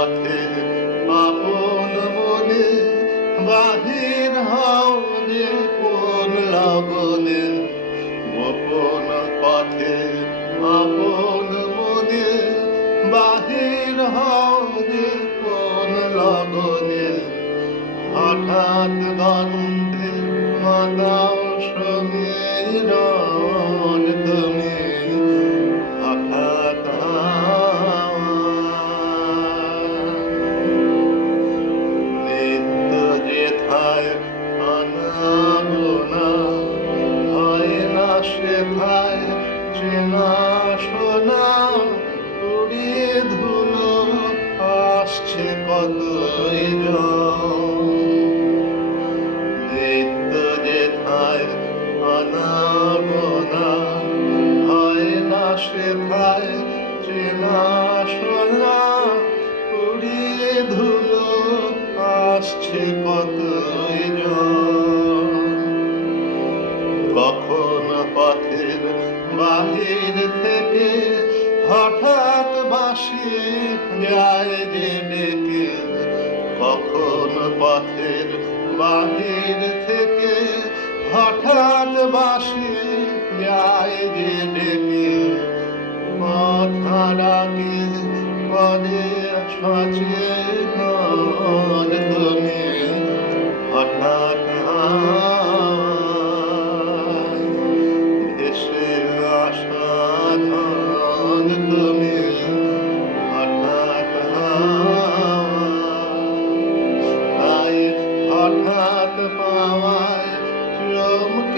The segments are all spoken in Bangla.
পথে আপন মনে, বাহির হও যে কোন লগনে গোপন পথে আপন মনে, বাহির হও কোন লগনে হঠাৎ গন্ধে মাদাও চেনা শোনা উড়িয়ে ধুলো, আসছে জন নিত্য যেথায় অনাগোনা হয় না সেথায় চেনা শোনা, উড়িয়ে কতই বাহির থেকে হঠাৎ বাসি যায় যে ডেকে কখন পথের বাহির থেকে হঠাৎ বাসি যায় যে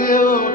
eu